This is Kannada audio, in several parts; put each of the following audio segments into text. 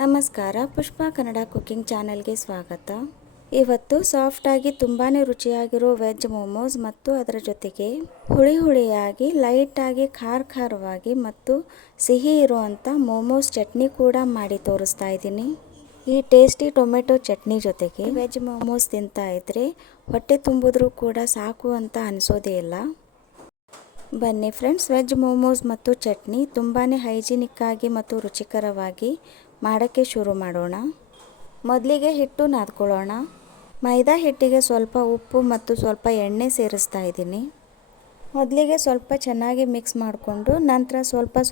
ನಮಸ್ಕಾರ, ಪುಷ್ಪಾ ಕನ್ನಡ ಕುಕಿಂಗ್ ಚಾನೆಲ್ಗೆ ಸ್ವಾಗತ. ಇವತ್ತು ಸಾಫ್ಟಾಗಿ ತುಂಬಾ ರುಚಿಯಾಗಿರೋ ವೆಜ್ ಮೋಮೋಸ್ ಮತ್ತು ಅದರ ಜೊತೆಗೆ ಹುಳಿಯಾಗಿ ಲೈಟಾಗಿ ಖಾರವಾಗಿ ಮತ್ತು ಸಿಹಿ ಇರುವಂಥ ಮೋಮೋಸ್ ಚಟ್ನಿ ಕೂಡ ಮಾಡಿ ತೋರಿಸ್ತಾ ಇದ್ದೀನಿ. ಈ ಟೇಸ್ಟಿ ಟೊಮೆಟೊ ಚಟ್ನಿ ಜೊತೆಗೆ ವೆಜ್ ಮೋಮೋಸ್ ತಿಂತಾ ಇದ್ರೆ ಹೊಟ್ಟೆ ತುಂಬಿದ್ರೂ ಕೂಡ ಸಾಕು ಅಂತ ಅನಿಸೋದೇ ಇಲ್ಲ. ಬನ್ನಿ ಫ್ರೆಂಡ್ಸ್, ವೆಜ್ ಮೋಮೋಸ್ ಮತ್ತು ಚಟ್ನಿ ತುಂಬಾ ಹೈಜಿನಿಕ್ ಆಗಿ ಮತ್ತು ರುಚಿಕರವಾಗಿ ಮಾಡೋಕ್ಕೆ ಶುರು ಮಾಡೋಣ. ಮೊದಲಿಗೆ ಹಿಟ್ಟು ನಾದ್ಕೊಳ್ಳೋಣ. ಮೈದಾ ಹಿಟ್ಟಿಗೆ ಸ್ವಲ್ಪ ಉಪ್ಪು ಮತ್ತು ಸ್ವಲ್ಪ ಎಣ್ಣೆ ಸೇರಿಸ್ತಾ ಇದ್ದೀನಿ. ಮೊದಲಿಗೆ ಸ್ವಲ್ಪ ಚೆನ್ನಾಗಿ ಮಿಕ್ಸ್ ಮಾಡಿಕೊಂಡು ನಂತರ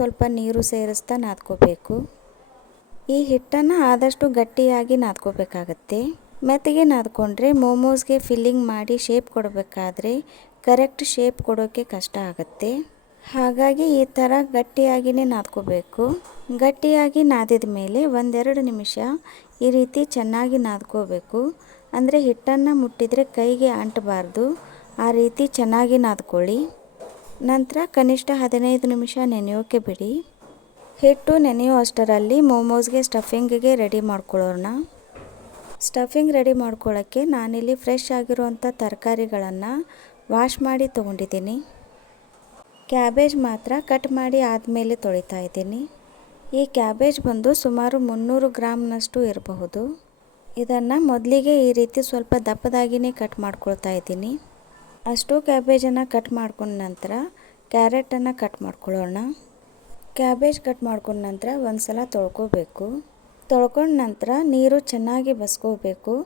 ಸ್ವಲ್ಪ ನೀರು ಸೇರಿಸ್ತಾ ನಾದ್ಕೋಬೇಕು. ಈ ಹಿಟ್ಟನ್ನು ಆದಷ್ಟು ಗಟ್ಟಿಯಾಗಿ ನಾದ್ಕೋಬೇಕಾಗತ್ತೆ. ಮೆತ್ತಗೆ ನಾದ್ಕೊಂಡ್ರೆ ಮೋಮೋಸ್ಗೆ ಫಿಲ್ಲಿಂಗ್ ಮಾಡಿ ಶೇಪ್ ಕೊಡಬೇಕಾದ್ರೆ ಕರೆಕ್ಟ್ ಶೇಪ್ ಕೊಡೋಕ್ಕೆ ಕಷ್ಟ ಆಗುತ್ತೆ. ಹಾಗಾಗಿ ಈ ಥರ ಗಟ್ಟಿಯಾಗಿಯೇ ನಾದ್ಕೋಬೇಕು. ಗಟ್ಟಿಯಾಗಿ ನಾದಿದ ಮೇಲೆ 1-2 ನಿಮಿಷ ಈ ರೀತಿ ಚೆನ್ನಾಗಿ ನಾದ್ಕೋಬೇಕು. ಅಂದರೆ ಹಿಟ್ಟನ್ನು ಮುಟ್ಟಿದರೆ ಕೈಗೆ ಅಂಟಬಾರ್ದು, ಆ ರೀತಿ ಚೆನ್ನಾಗಿ ನಾದ್ಕೊಳ್ಳಿ. ನಂತರ ಕನಿಷ್ಠ 15 ನಿಮಿಷ ನೆನೆಯೋಕ್ಕೆ ಬಿಡಿ. ಹಿಟ್ಟು ನೆನೆಯೋ ಅಷ್ಟರಲ್ಲಿ ಮೋಮೋಸ್ಗೆ ಸ್ಟಫಿಂಗಿಗೆ ರೆಡಿ ಮಾಡ್ಕೊಳ್ಳೋಣ. ಸ್ಟಫಿಂಗ್ ರೆಡಿ ಮಾಡ್ಕೊಳ್ಳೋಕ್ಕೆ ನಾನಿಲ್ಲಿ ಫ್ರೆಶ್ ಆಗಿರುವಂಥ ತರಕಾರಿಗಳನ್ನು ವಾಶ್ ಮಾಡಿ ತೊಗೊಂಡಿದ್ದೀನಿ. ಕ್ಯಾಬೇಜ್ ಮಾತ್ರ ಕಟ್ ಮಾಡಿ ಆದಮೇಲೆ ತೊಳಿತಾ ಇದ್ದೀನಿ. ಈ ಕ್ಯಾಬೇಜ್ ಬಂದು ಸುಮಾರು 300 ಗ್ರಾಮ್ನಷ್ಟು ಇರಬಹುದು. ಇದನ್ನು ಮೊದಲಿಗೆ ಈ ರೀತಿ ಸ್ವಲ್ಪ ದಪ್ಪದಾಗಿಯೇ ಕಟ್ ಮಾಡ್ಕೊಳ್ತಾ ಇದ್ದೀನಿ. ಅಷ್ಟು ಕ್ಯಾಬೇಜನ್ನು ಕಟ್ ಮಾಡ್ಕೊಂಡ ನಂತರ ಕ್ಯಾರೆಟನ್ನು ಕಟ್ ಮಾಡ್ಕೊಳ್ಳೋಣ. ಕ್ಯಾಬೇಜ್ ಕಟ್ ಮಾಡ್ಕೊಂಡ ನಂತರ ಒಂದು ಸಲ ತೊಳ್ಕೊಬೇಕು. ತೊಳ್ಕೊಂಡ ನಂತರ ನೀರು ಚೆನ್ನಾಗಿ ಬಸ್ಕೋಬೇಕು.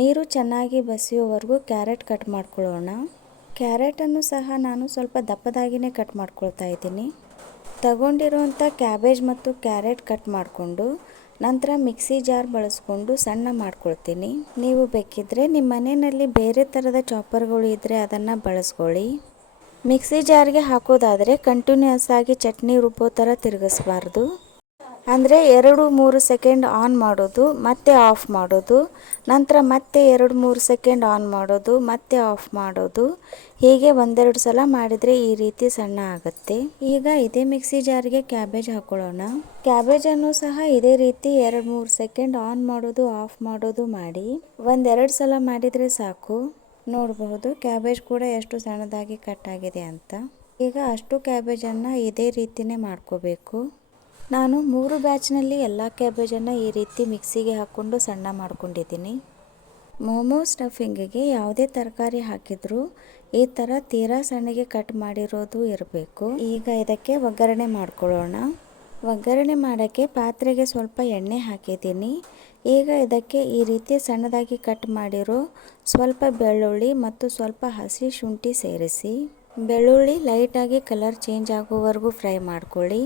ನೀರು ಚೆನ್ನಾಗಿ ಬಸಿಯೋವರೆಗೂ ಕ್ಯಾರೆಟ್ ಕಟ್ ಮಾಡ್ಕೊಳ್ಳೋಣ. ಕ್ಯಾರೆಟನ್ನು ಸಹ ನಾನು ಸ್ವಲ್ಪ ದಪ್ಪದಾಗಿಯೇ ಕಟ್ ಮಾಡ್ಕೊಳ್ತಾ ಇದ್ದೀನಿ. ತಗೊಂಡಿರುವಂಥ ಕ್ಯಾಬೇಜ್ ಮತ್ತು ಕ್ಯಾರೆಟ್ ಕಟ್ ಮಾಡಿಕೊಂಡು ನಂತರ ಮಿಕ್ಸಿ ಜಾರ್ ಬಳಸ್ಕೊಂಡು ಸಣ್ಣ ಮಾಡ್ಕೊಳ್ತೀನಿ. ನೀವು ಬೇಕಿದ್ದರೆ ನಿಮ್ಮ ಮನೆಯಲ್ಲಿ ಬೇರೆ ಥರದ ಚಾಪರ್ಗಳು ಇದ್ದರೆ ಅದನ್ನು ಬಳಸ್ಕೊಳ್ಳಿ. ಮಿಕ್ಸಿ ಜಾರ್ಗೆ ಹಾಕೋದಾದರೆ ಕಂಟಿನ್ಯೂಸ್ ಆಗಿ ಚಟ್ನಿ ರುಬ್ಬೋ ಥರ ತಿರುಗಿಸ್ಬಾರ್ದು. ಅಂದರೆ 2-3 ಸೆಕೆಂಡ್ ಆನ್ ಮಾಡೋದು, ಮತ್ತೆ ಆಫ್ ಮಾಡೋದು, ನಂತರ ಮತ್ತೆ 2-3 ಸೆಕೆಂಡ್ ಆನ್ ಮಾಡೋದು, ಮತ್ತೆ ಆಫ್ ಮಾಡೋದು, ಹೀಗೆ 1-2 ಸಲ ಮಾಡಿದರೆ ಈ ರೀತಿ ಸಣ್ಣ ಆಗುತ್ತೆ. ಈಗ ಇದೇ ಮಿಕ್ಸಿ ಜಾರ್ಗೆ ಕ್ಯಾಬೇಜ್ ಹಾಕೊಳ್ಳೋಣ. ಕ್ಯಾಬೇಜನ್ನು ಸಹ ಇದೇ ರೀತಿ 2-3 ಸೆಕೆಂಡ್ ಆನ್ ಮಾಡೋದು, ಆಫ್ ಮಾಡೋದು ಮಾಡಿ 1-2 ಸಲ ಮಾಡಿದರೆ ಸಾಕು. ನೋಡಬಹುದು ಕ್ಯಾಬೇಜ್ ಕೂಡ ಎಷ್ಟು ಸಣ್ಣದಾಗಿ ಕಟ್ ಆಗಿದೆ ಅಂತ. ಈಗ ಅಷ್ಟು ಕ್ಯಾಬೇಜನ್ನು ಇದೇ ರೀತಿಯೇ ಮಾಡ್ಕೋಬೇಕು. ನಾನು 3 ಬ್ಯಾಚ್ನಲ್ಲಿ ಎಲ್ಲ ಕ್ಯಾಬೇಜನ್ನು ಈ ರೀತಿ ಮಿಕ್ಸಿಗೆ ಹಾಕ್ಕೊಂಡು ಸಣ್ಣ ಮಾಡ್ಕೊಂಡಿದ್ದೀನಿ. ಮೋಮೋ ಸ್ಟಫಿಂಗಿಗೆ ಯಾವುದೇ ತರಕಾರಿ ಹಾಕಿದರೂ ಈ ಥರ ತೀರಾ ಸಣ್ಣಗೆ ಕಟ್ ಮಾಡಿರೋದು ಇರಬೇಕು. ಈಗ ಇದಕ್ಕೆ ಒಗ್ಗರಣೆ ಮಾಡ್ಕೊಳ್ಳೋಣ. ಒಗ್ಗರಣೆ ಮಾಡೋಕ್ಕೆ ಪಾತ್ರೆಗೆ ಸ್ವಲ್ಪ ಎಣ್ಣೆ ಹಾಕಿದ್ದೀನಿ. ಈಗ ಇದಕ್ಕೆ ಈ ರೀತಿ ಸಣ್ಣದಾಗಿ ಕಟ್ ಮಾಡಿರೋ ಸ್ವಲ್ಪ ಬೆಳ್ಳುಳ್ಳಿ ಮತ್ತು ಸ್ವಲ್ಪ ಹಸಿ ಶುಂಠಿ ಸೇರಿಸಿ ಬೆಳ್ಳುಳ್ಳಿ ಲೈಟಾಗಿ ಕಲರ್ ಚೇಂಜ್ ಆಗೋವರೆಗೂ ಫ್ರೈ ಮಾಡ್ಕೊಳ್ಳಿ.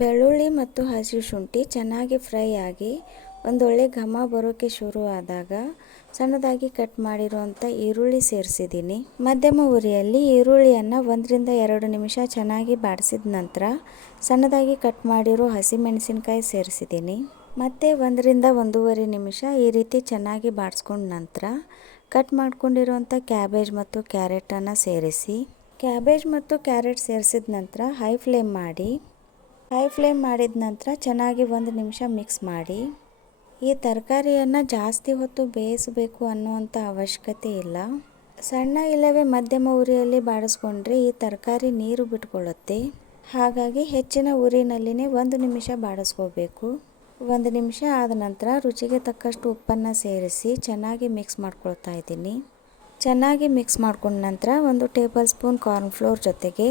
ಬೆಳ್ಳುಳ್ಳಿ ಮತ್ತು ಹಸಿ ಶುಂಠಿ ಚೆನ್ನಾಗಿ ಫ್ರೈ ಆಗಿ ಒಂದೊಳ್ಳೆ ಘಮ ಬರೋಕ್ಕೆ ಶುರು ಆದಾಗ ಸಣ್ಣದಾಗಿ ಕಟ್ ಮಾಡಿರುವಂಥ ಈರುಳ್ಳಿ ಸೇರಿಸಿದ್ದೀನಿ. ಮಧ್ಯಮ ಉರಿಯಲ್ಲಿ ಈರುಳ್ಳಿಯನ್ನು 1-2 ನಿಮಿಷ ಚೆನ್ನಾಗಿ ಬಾಡಿಸಿದ ನಂತರ ಸಣ್ಣದಾಗಿ ಕಟ್ ಮಾಡಿರೋ ಹಸಿಮೆಣಸಿನಕಾಯಿ ಸೇರಿಸಿದ್ದೀನಿ. ಮತ್ತೆ 1-1.5 ನಿಮಿಷ ಈ ರೀತಿ ಚೆನ್ನಾಗಿ ಬಾಡಿಸ್ಕೊಂಡ ನಂತರ ಕಟ್ ಮಾಡ್ಕೊಂಡಿರುವಂಥ ಕ್ಯಾಬೇಜ್ ಮತ್ತು ಕ್ಯಾರೆಟನ್ನು ಸೇರಿಸಿ ಕ್ಯಾಬೇಜ್ ಮತ್ತು ಕ್ಯಾರೆಟ್ ಸೇರಿಸಿದ ನಂತರ ಹೈ ಫ್ಲೇಮ್ ಮಾಡಿದ ನಂತರ ಚೆನ್ನಾಗಿ 1 ನಿಮಿಷ ಮಿಕ್ಸ್ ಮಾಡಿ. ಈ ತರಕಾರಿಯನ್ನು ಜಾಸ್ತಿ ಹೊತ್ತು ಬೇಯಿಸಬೇಕು ಅನ್ನುವಂಥ ಅವಶ್ಯಕತೆ ಇಲ್ಲ. ಸಣ್ಣ ಇಲ್ಲವೇ ಮಧ್ಯಮ ಉರಿಯಲ್ಲಿ ಬಾಡಿಸ್ಕೊಂಡ್ರೆ ಈ ತರಕಾರಿ ನೀರು ಬಿಟ್ಕೊಳ್ಳುತ್ತೆ. ಹಾಗಾಗಿ ಹೆಚ್ಚಿನ ಉರಿನಲ್ಲಿನೇ 1 ನಿಮಿಷ ಬಾಡಿಸ್ಕೋಬೇಕು. 1 ನಿಮಿಷ ಆದ ನಂತರ ರುಚಿಗೆ ತಕ್ಕಷ್ಟು ಉಪ್ಪನ್ನು ಸೇರಿಸಿ ಚೆನ್ನಾಗಿ ಮಿಕ್ಸ್ ಮಾಡ್ಕೊಳ್ತಾ ಇದ್ದೀನಿ. ಚೆನ್ನಾಗಿ ಮಿಕ್ಸ್ ಮಾಡ್ಕೊಂಡ ನಂತರ 1 ಟೇಬಲ್ ಸ್ಪೂನ್ ಕಾರ್ನ್ಫ್ಲೋರ್ ಜೊತೆಗೆ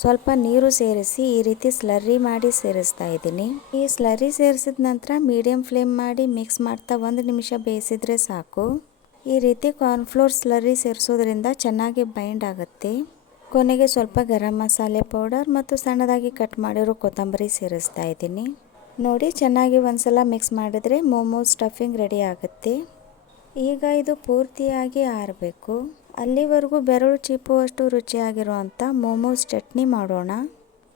ಸ್ವಲ್ಪ ನೀರು ಸೇರಿಸಿ ಈ ರೀತಿ ಸ್ಲರ್ರಿ ಮಾಡಿ ಸೇರಿಸ್ತಾ ಇದ್ದೀನಿ. ಈ ಸ್ಲರ್ರಿ ಸೇರಿಸಿದ ನಂತರ ಮೀಡಿಯಂ ಫ್ಲೇಮ್ ಮಾಡಿ ಮಿಕ್ಸ್ ಮಾಡ್ತಾ 1 ನಿಮಿಷ ಬೇಯಿಸಿದರೆ ಸಾಕು. ಈ ರೀತಿ ಕಾರ್ನ್ಫ್ಲೋರ್ ಸ್ಲರ್ರಿ ಸೇರಿಸೋದ್ರಿಂದ ಚೆನ್ನಾಗಿ ಬೈಂಡ್ ಆಗುತ್ತೆ. ಕೊನೆಗೆ ಸ್ವಲ್ಪ ಗರಂ ಮಸಾಲೆ ಪೌಡರ್ ಮತ್ತು ಸಣ್ಣದಾಗಿ ಕಟ್ ಮಾಡಿರೋ ಕೊತ್ತಂಬರಿ ಸೇರಿಸ್ತಾ ಇದ್ದೀನಿ. ನೋಡಿ, ಚೆನ್ನಾಗಿ ಒಂದ್ಸಲ ಮಿಕ್ಸ್ ಮಾಡಿದರೆ ಮೋಮೋಸ್ ಸ್ಟಫಿಂಗ್ ರೆಡಿ ಆಗುತ್ತೆ. ಈಗ ಇದು ಪೂರ್ತಿಯಾಗಿ ಆರಬೇಕು. ಅಲ್ಲಿವರೆಗೂ ಬೆರಳು ಚೀಪುವಷ್ಟು ರುಚಿಯಾಗಿರುವಂಥ ಮೋಮೋಸ್ ಚಟ್ನಿ ಮಾಡೋಣ.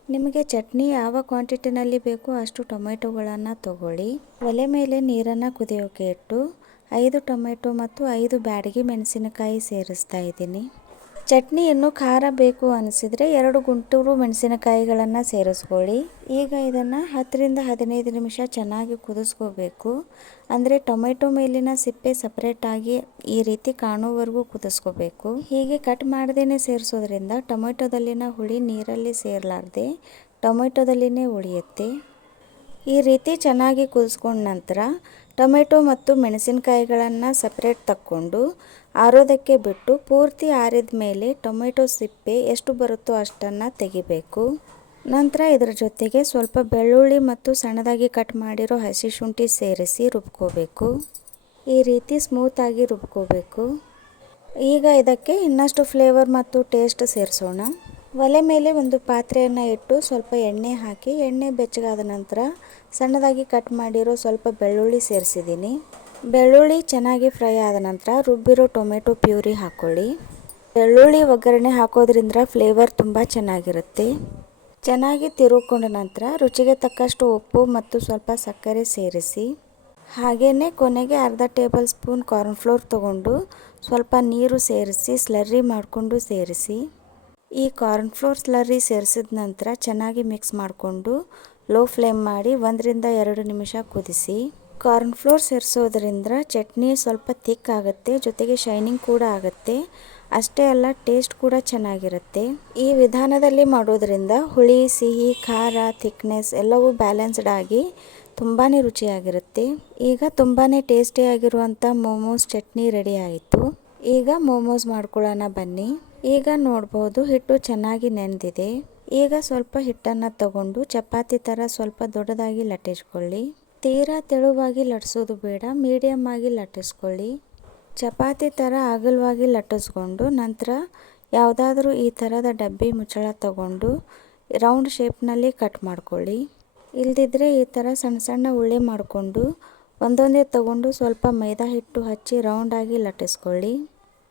ನಿಮಗೆ ಚಟ್ನಿ ಯಾವ ಕ್ವಾಂಟಿಟಿನಲ್ಲಿ ಬೇಕೋ ಅಷ್ಟು ಟೊಮೆಟೊಗಳನ್ನು ತಗೊಳ್ಳಿ. ಒಲೆ ಮೇಲೆ ನೀರನ್ನು ಕುದಿಯೋಕೆ ಇಟ್ಟು 5 ಟೊಮೆಟೊ ಮತ್ತು 5 ಬ್ಯಾಡಗಿ ಮೆಣಸಿನಕಾಯಿ ಸೇರಿಸ್ತಾ ಇದ್ದೀನಿ. ಚಟ್ನಿ ಇನ್ನೂ ಖಾರ ಬೇಕು ಅನಿಸಿದರೆ 2 ಗುಂಟೂರು ಮೆಣಸಿನಕಾಯಿಗಳನ್ನು ಸೇರಿಸ್ಕೊಳ್ಳಿ. ಈಗ ಇದನ್ನು 10ರಿಂದ 15 ನಿಮಿಷ ಚೆನ್ನಾಗಿ ಕುದಿಸ್ಕೋಬೇಕು. ಅಂದರೆ ಟೊಮೆಟೊ ಮೇಲಿನ ಸಿಪ್ಪೆ ಸಪ್ರೇಟಾಗಿ ಈ ರೀತಿ ಕಾಣುವವರೆಗೂ ಕುದಿಸ್ಕೋಬೇಕು. ಹೀಗೆ ಕಟ್ ಮಾಡ್ದೇ ಸೇರಿಸೋದ್ರಿಂದ ಟೊಮೆಟೊದಲ್ಲಿನ ಹುಳಿ ನೀರಲ್ಲಿ ಸೇರಲಾರ್ದೆ ಟೊಮೆಟೊದಲ್ಲಿನೇ ಉಳಿಯುತ್ತೆ. ಈ ರೀತಿ ಚೆನ್ನಾಗಿ ಕುದಿಸ್ಕೊಂಡ ನಂತರ ಟೊಮೆಟೊ ಮತ್ತು ಮೆಣಸಿನಕಾಯಿಗಳನ್ನು ಸಪ್ರೇಟ್ ತಕ್ಕೊಂಡು ಆರೋದಕ್ಕೆ ಬಿಟ್ಟು ಪೂರ್ತಿ ಆರಿದ ಮೇಲೆ ಟೊಮೆಟೊ ಸಿಪ್ಪೆ ಎಷ್ಟು ಬರುತ್ತೋ ಅಷ್ಟನ್ನು ತೆಗಿಬೇಕು. ನಂತರ ಇದರ ಜೊತೆಗೆ ಸ್ವಲ್ಪ ಬೆಳ್ಳುಳ್ಳಿ ಮತ್ತು ಸಣ್ಣದಾಗಿ ಕಟ್ ಮಾಡಿರೋ ಹಸಿ ಶುಂಠಿ ಸೇರಿಸಿ ರುಬ್ಕೋಬೇಕು. ಈ ರೀತಿ ಸ್ಮೂತಾಗಿ ರುಬ್ಕೋಬೇಕು. ಈಗ ಇದಕ್ಕೆ ಇನ್ನಷ್ಟು ಫ್ಲೇವರ್ ಮತ್ತು ಟೇಸ್ಟ್ ಸೇರಿಸೋಣ. ಒಲೆ ಮೇಲೆ ಒಂದು ಪಾತ್ರೆಯನ್ನು ಇಟ್ಟು ಸ್ವಲ್ಪ ಎಣ್ಣೆ ಹಾಕಿ ಎಣ್ಣೆ ಬೆಚ್ಚಗಾದ ನಂತರ ಸಣ್ಣದಾಗಿ ಕಟ್ ಮಾಡಿರೋ ಸ್ವಲ್ಪ ಬೆಳ್ಳುಳ್ಳಿ ಸೇರಿಸಿದ್ದೀನಿ. ಬೆಳ್ಳುಳ್ಳಿ ಚೆನ್ನಾಗಿ ಫ್ರೈ ಆದ ನಂತರ ರುಬ್ಬಿರೋ ಟೊಮೆಟೊ ಪ್ಯೂರಿ ಹಾಕ್ಕೊಳ್ಳಿ. ಬೆಳ್ಳುಳ್ಳಿ ಒಗ್ಗರಣೆ ಹಾಕೋದ್ರಿಂದ ಫ್ಲೇವರ್ ತುಂಬ ಚೆನ್ನಾಗಿರುತ್ತೆ. ಚೆನ್ನಾಗಿ ತಿರುಗಿಕೊಂಡ ನಂತರ ರುಚಿಗೆ ತಕ್ಕಷ್ಟು ಉಪ್ಪು ಮತ್ತು ಸ್ವಲ್ಪ ಸಕ್ಕರೆ ಸೇರಿಸಿ ಹಾಗೆಯೇ ಕೊನೆಗೆ ಅರ್ಧ ಟೇಬಲ್ ಸ್ಪೂನ್ ಕಾರ್ನ್ಫ್ಲೋರ್ ತಗೊಂಡು ಸ್ವಲ್ಪ ನೀರು ಸೇರಿಸಿ ಸ್ಲರ್ರಿ ಮಾಡಿಕೊಂಡು ಸೇರಿಸಿ. ಈ ಕಾರ್ನ್ಫ್ಲೋರ್ ಸ್ಲರ್ರಿ ಸೇರಿಸಿದ ನಂತರ ಚೆನ್ನಾಗಿ ಮಿಕ್ಸ್ ಮಾಡಿಕೊಂಡು ಲೋ ಫ್ಲೇಮ್ ಮಾಡಿ 1ರಿಂದ 2 ನಿಮಿಷ ಕುದಿಸಿ. ಕಾರ್ನ್ಫ್ಲೋರ್ ಸೇರಿಸೋದ್ರಿಂದ ಚಟ್ನಿ ಸ್ವಲ್ಪ ಥಿಕ್ ಆಗುತ್ತೆ, ಜೊತೆಗೆ ಶೈನಿಂಗ್ ಕೂಡ ಆಗುತ್ತೆ. ಅಷ್ಟೇ ಅಲ್ಲ, ಟೇಸ್ಟ್ ಕೂಡ ಚೆನ್ನಾಗಿರುತ್ತೆ. ಈ ವಿಧಾನದಲ್ಲಿ ಮಾಡೋದ್ರಿಂದ ಹುಳಿ, ಸಿಹಿ, ಖಾರ, ಥಿಕ್ನೆಸ್ ಎಲ್ಲವೂ ಬ್ಯಾಲೆನ್ಸ್ಡ್ ಆಗಿ ತುಂಬಾ ರುಚಿಯಾಗಿರುತ್ತೆ. ಈಗ ತುಂಬಾ ಟೇಸ್ಟಿಯಾಗಿರುವಂಥ ಮೋಮೋಸ್ ಚಟ್ನಿ ರೆಡಿ ಆಯಿತು. ಈಗ ಮೋಮೋಸ್ ಮಾಡ್ಕೊಳ್ಳೋಣ ಬನ್ನಿ. ಈಗ ನೋಡ್ಬೋದು ಹಿಟ್ಟು ಚೆನ್ನಾಗಿ ನೆನೆದಿದೆ. ಈಗ ಸ್ವಲ್ಪ ಹಿಟ್ಟನ್ನು ತಗೊಂಡು ಚಪಾತಿ ಥರ ಸ್ವಲ್ಪ ದೊಡ್ಡದಾಗಿ ಲಟ್ಟಿಸ್ಕೊಳ್ಳಿ. ತೀರಾ ತೆಳುವಾಗಿ ಲಟ್ಟಿಸೋದು ಬೇಡ, ಮೀಡಿಯಮ್ ಆಗಿ ಲಟ್ಟಿಸ್ಕೊಳ್ಳಿ. ಚಪಾತಿ ಥರ ಅಗಲವಾಗಿ ಲಟ್ಟಿಸ್ಕೊಂಡು ನಂತರ ಯಾವುದಾದ್ರೂ ಈ ಥರದ ಡಬ್ಬಿ ಮುಚ್ಚಳ ತಗೊಂಡು ರೌಂಡ್ ಶೇಪ್ನಲ್ಲಿ ಕಟ್ ಮಾಡ್ಕೊಳ್ಳಿ. ಇಲ್ದಿದ್ರೆ ಈ ಥರ ಸಣ್ಣ ಸಣ್ಣ ಉಳ್ಳೆ ಮಾಡಿಕೊಂಡು ಒಂದೊಂದೇ ತಗೊಂಡು ಸ್ವಲ್ಪ ಮೈದಾ ಹಿಟ್ಟು ಹಚ್ಚಿ ರೌಂಡಾಗಿ ಲಟ್ಟಿಸ್ಕೊಳ್ಳಿ.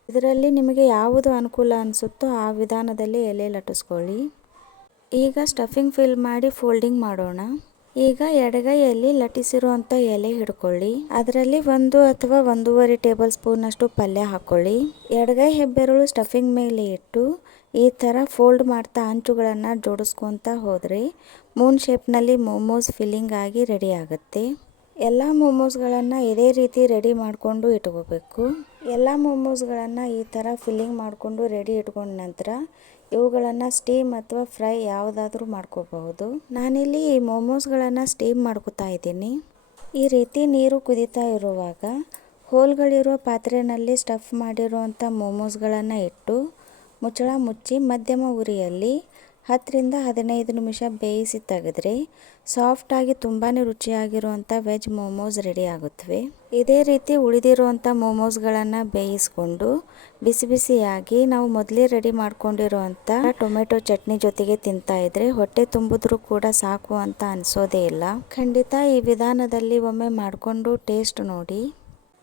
ಇದರಲ್ಲಿ ನಿಮಗೆ ಯಾವುದು ಅನುಕೂಲ ಅನಿಸುತ್ತೋ ಆ ವಿಧಾನದಲ್ಲಿ ಎಲೆ ಲಟ್ಟಿಸ್ಕೊಳ್ಳಿ. ಈಗ ಸ್ಟಫಿಂಗ್ ಫಿಲ್ ಮಾಡಿ ಫೋಲ್ಡಿಂಗ್ ಮಾಡೋಣ. ಈಗ ಎಡಗೈಯಲ್ಲಿ ಲಟ್ಟಿಸಿರುವಂಥ ಎಲೆ ಹಿಡ್ಕೊಳ್ಳಿ. ಅದರಲ್ಲಿ 1 ಅಥವಾ 1.5 ಟೇಬಲ್ ಸ್ಪೂನಷ್ಟು ಪಲ್ಯ ಹಾಕ್ಕೊಳ್ಳಿ. ಎಡಗೈ ಹೆಬ್ಬೆರಳು ಸ್ಟಫಿಂಗ್ ಮೇಲೆ ಇಟ್ಟು ಈ ಥರ ಫೋಲ್ಡ್ ಮಾಡ್ತಾ ಅಂಚುಗಳನ್ನು ಜೋಡಿಸ್ಕೊತಾ ಹೋದರೆ ಮೂನ್ ಶೇಪ್ನಲ್ಲಿ ಮೋಮೋಸ್ ಫಿಲ್ಲಿಂಗ್ ಆಗಿ ರೆಡಿ ಆಗುತ್ತೆ. ಎಲ್ಲ ಮೋಮೋಸ್ಗಳನ್ನು ಇದೇ ರೀತಿ ರೆಡಿ ಮಾಡಿಕೊಂಡು ಇಟ್ಕೋಬೇಕು. ಎಲ್ಲ ಮೋಮೋಸ್ಗಳನ್ನು ಈ ಥರ ಫಿಲ್ಲಿಂಗ್ ಮಾಡಿಕೊಂಡು ರೆಡಿ ಇಟ್ಕೊಂಡ ನಂತರ ಇವುಗಳನ್ನು ಸ್ಟೀಮ್ ಅಥವಾ ಫ್ರೈ ಯಾವುದಾದ್ರೂ ಮಾಡ್ಕೋಬಹುದು. ನಾನಿಲ್ಲಿ ಈ ಮೋಮೋಸ್ಗಳನ್ನು ಸ್ಟೀಮ್ ಮಾಡ್ಕೋತಾ ಇದ್ದೀನಿ. ಈ ರೀತಿ ನೀರು ಕುದೀತಾ ಇರುವಾಗ ಹೋಲ್ಗಳಿರೋ ಪಾತ್ರೆಯಲ್ಲಿ ಸ್ಟಫ್ ಮಾಡಿರುವಂಥ ಮೋಮೋಸ್ಗಳನ್ನು ಇಟ್ಟು ಮುಚ್ಚಳ ಮುಚ್ಚಿ ಮಧ್ಯಮ ಉರಿಯಲ್ಲಿ 10ರಿಂದ 15 ನಿಮಿಷ ಬೇಯಿಸಿ ತೆಗೆದ್ರೆ ಸಾಫ್ಟಾಗಿ ತುಂಬಾ ರುಚಿಯಾಗಿರುವಂಥ ವೆಜ್ ಮೋಮೋಸ್ ರೆಡಿ ಆಗುತ್ತವೆ. ಇದೇ ರೀತಿ ಉಳಿದಿರುವಂಥ ಮೋಮೋಸ್ಗಳನ್ನು ಬೇಯಿಸ್ಕೊಂಡು ಬಿಸಿ ಬಿಸಿಯಾಗಿ ನಾವು ಮೊದಲೇ ರೆಡಿ ಮಾಡ್ಕೊಂಡಿರುವಂಥ ಟೊಮೆಟೊ ಚಟ್ನಿ ಜೊತೆಗೆ ತಿಂತಾ ಇದ್ರೆ ಹೊಟ್ಟೆ ತುಂಬಿದ್ರೂ ಕೂಡ ಸಾಕು ಅಂತ ಅನಿಸೋದೇ ಇಲ್ಲ. ಖಂಡಿತ ಈ ವಿಧಾನದಲ್ಲಿ ಒಮ್ಮೆ ಮಾಡಿಕೊಂಡು ಟೇಸ್ಟ್ ನೋಡಿ.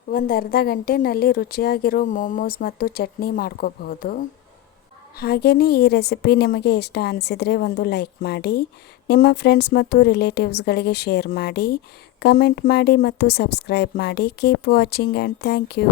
ಒಂದು ಅರ್ಧ ಗಂಟೆನಲ್ಲಿ ರುಚಿಯಾಗಿರೋ ಮೋಮೋಸ್ ಮತ್ತು ಚಟ್ನಿ ಮಾಡ್ಕೋಬಹುದು. ಹಾಗೆಯೇ ಈ ರೆಸಿಪಿ ನಿಮಗೆ ಇಷ್ಟ ಅನಿಸಿದರೆ ಒಂದು ಲೈಕ್ ಮಾಡಿ, ನಿಮ್ಮ ಫ್ರೆಂಡ್ಸ್ ಮತ್ತು ರಿಲೇಟಿವ್ಸ್ಗಳಿಗೆ ಶೇರ್ ಮಾಡಿ, ಕಮೆಂಟ್ ಮಾಡಿ ಮತ್ತು ಸಬ್ಸ್ಕ್ರೈಬ್ ಮಾಡಿ. Keep watching and thank you.